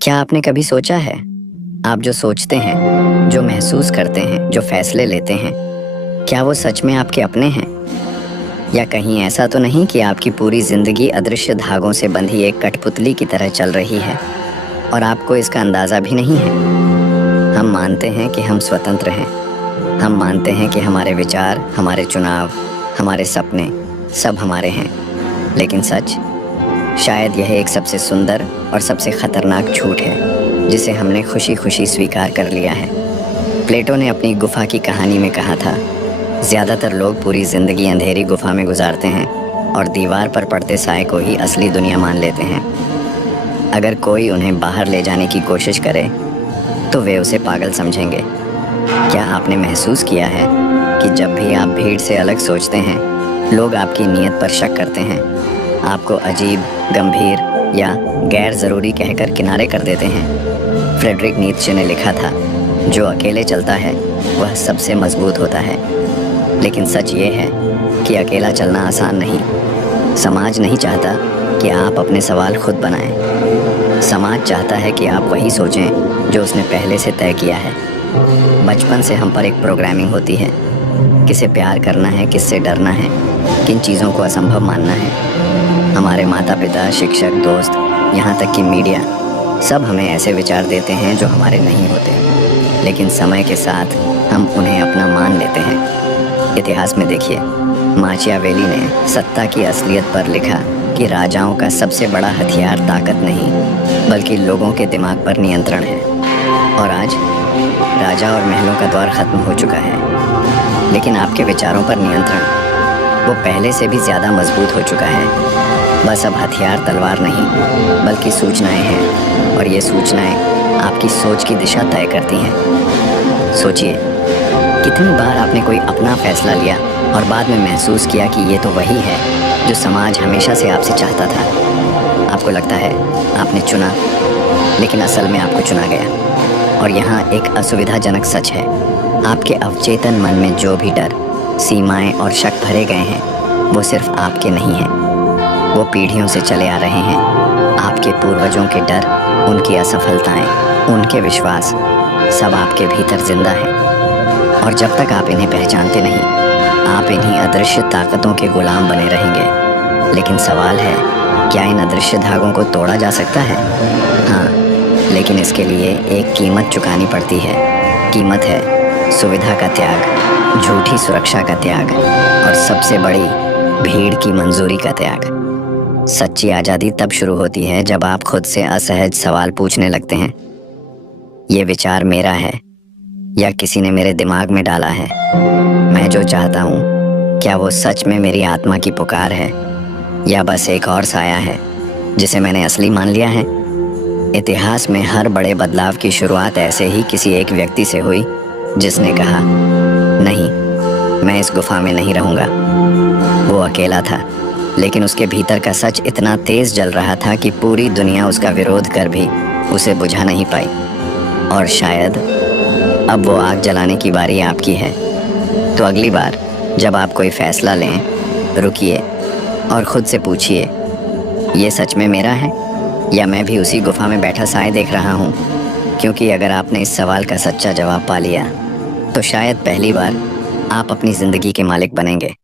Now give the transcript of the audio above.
क्या आपने कभी सोचा है, आप जो सोचते हैं, जो महसूस करते हैं, जो फैसले लेते हैं, क्या वो सच में आपके अपने हैं? या कहीं ऐसा तो नहीं कि आपकी पूरी जिंदगी अदृश्य धागों से बंधी एक कठपुतली की तरह चल रही है और आपको इसका अंदाजा भी नहीं है? हम मानते हैं कि हम स्वतंत्र हैं। हम मानते हैं कि हमारे विचार, हमारे चुनाव, हमारे सपने सब हमारे हैं। लेकिन सच, शायद यह एक सबसे सुंदर और सबसे खतरनाक झूठ है जिसे हमने खुशी खुशी स्वीकार कर लिया है। प्लेटो ने अपनी गुफा की कहानी में कहा था, ज़्यादातर लोग पूरी ज़िंदगी अंधेरी गुफा में गुजारते हैं और दीवार पर पड़ते साए को ही असली दुनिया मान लेते हैं। अगर कोई उन्हें बाहर ले जाने की कोशिश करे तो वे उसे पागल समझेंगे। क्या आपने महसूस किया है कि जब भी आप भीड़ से अलग सोचते हैं, लोग आपकी नीयत पर शक करते हैं, आपको अजीब, गंभीर या गैर ज़रूरी कहकर किनारे कर देते हैं? फ्रेडरिक नीत्शे ने लिखा था, जो अकेले चलता है वह सबसे मजबूत होता है। लेकिन सच ये है कि अकेला चलना आसान नहीं। समाज नहीं चाहता कि आप अपने सवाल खुद बनाएं। समाज चाहता है कि आप वही सोचें जो उसने पहले से तय किया है। बचपन से हम पर एक प्रोग्रामिंग होती है, किसे प्यार करना है, किससे डरना है, किन चीज़ों को असंभव मानना है। हमारे माता पिता, शिक्षक, दोस्त, यहाँ तक कि मीडिया, सब हमें ऐसे विचार देते हैं जो हमारे नहीं होते। लेकिन समय के साथ हम उन्हें अपना मान लेते हैं। इतिहास में देखिए, माचियावेली ने सत्ता की असलियत पर लिखा कि राजाओं का सबसे बड़ा हथियार ताकत नहीं बल्कि लोगों के दिमाग पर नियंत्रण है। और आज राजा और महलों का दौर ख़त्म हो चुका है, लेकिन आपके विचारों पर नियंत्रण वो पहले से भी ज़्यादा मजबूत हो चुका है। बस अब हथियार तलवार नहीं बल्कि सूचनाएं हैं, और ये सूचनाएं आपकी सोच की दिशा तय करती हैं। सोचिए, कितनी बार आपने कोई अपना फैसला लिया और बाद में महसूस किया कि ये तो वही है जो समाज हमेशा से आपसे चाहता था। आपको लगता है आपने चुना, लेकिन असल में आपको चुना गया। और यहाँ एक असुविधाजनक सच है, आपके अवचेतन मन में जो भी डर, सीमाएं और शक भरे गए हैं, वो सिर्फ आपके नहीं हैं। वो पीढ़ियों से चले आ रहे हैं। आपके पूर्वजों के डर, उनकी असफलताएं, उनके विश्वास, सब आपके भीतर जिंदा है। और जब तक आप इन्हें पहचानते नहीं, आप इन्हीं अदृश्य ताकतों के गुलाम बने रहेंगे। लेकिन सवाल है, क्या इन अदृश्य धागों को तोड़ा जा सकता है? हाँ, लेकिन इसके लिए एक कीमत चुकानी पड़ती है। कीमत है सुविधा का त्याग, झूठी सुरक्षा का त्याग, और सबसे बड़ी, भीड़ की मंजूरी का त्याग। सच्ची आज़ादी तब शुरू होती है जब आप खुद से असहज सवाल पूछने लगते हैं, ये विचार मेरा है या किसी ने मेरे दिमाग में डाला है? मैं जो चाहता हूँ, क्या वो सच में मेरी आत्मा की पुकार है या बस एक और साया है जिसे मैंने असली मान लिया है? इतिहास में हर बड़े बदलाव की शुरुआत ऐसे ही किसी एक व्यक्ति से हुई जिसने कहा, नहीं, मैं इस गुफा में नहीं रहूँगा। वो अकेला था, लेकिन उसके भीतर का सच इतना तेज जल रहा था कि पूरी दुनिया उसका विरोध कर भी उसे बुझा नहीं पाई। और शायद अब वो आग जलाने की बारी आपकी है। तो अगली बार जब आप कोई फैसला लें, रुकिए और खुद से पूछिए, ये सच में मेरा है या मैं भी उसी गुफा में बैठा साए देख रहा हूँ? क्योंकि अगर आपने इस सवाल का सच्चा जवाब पा लिया, तो शायद पहली बार आप अपनी ज़िंदगी के मालिक बनेंगे।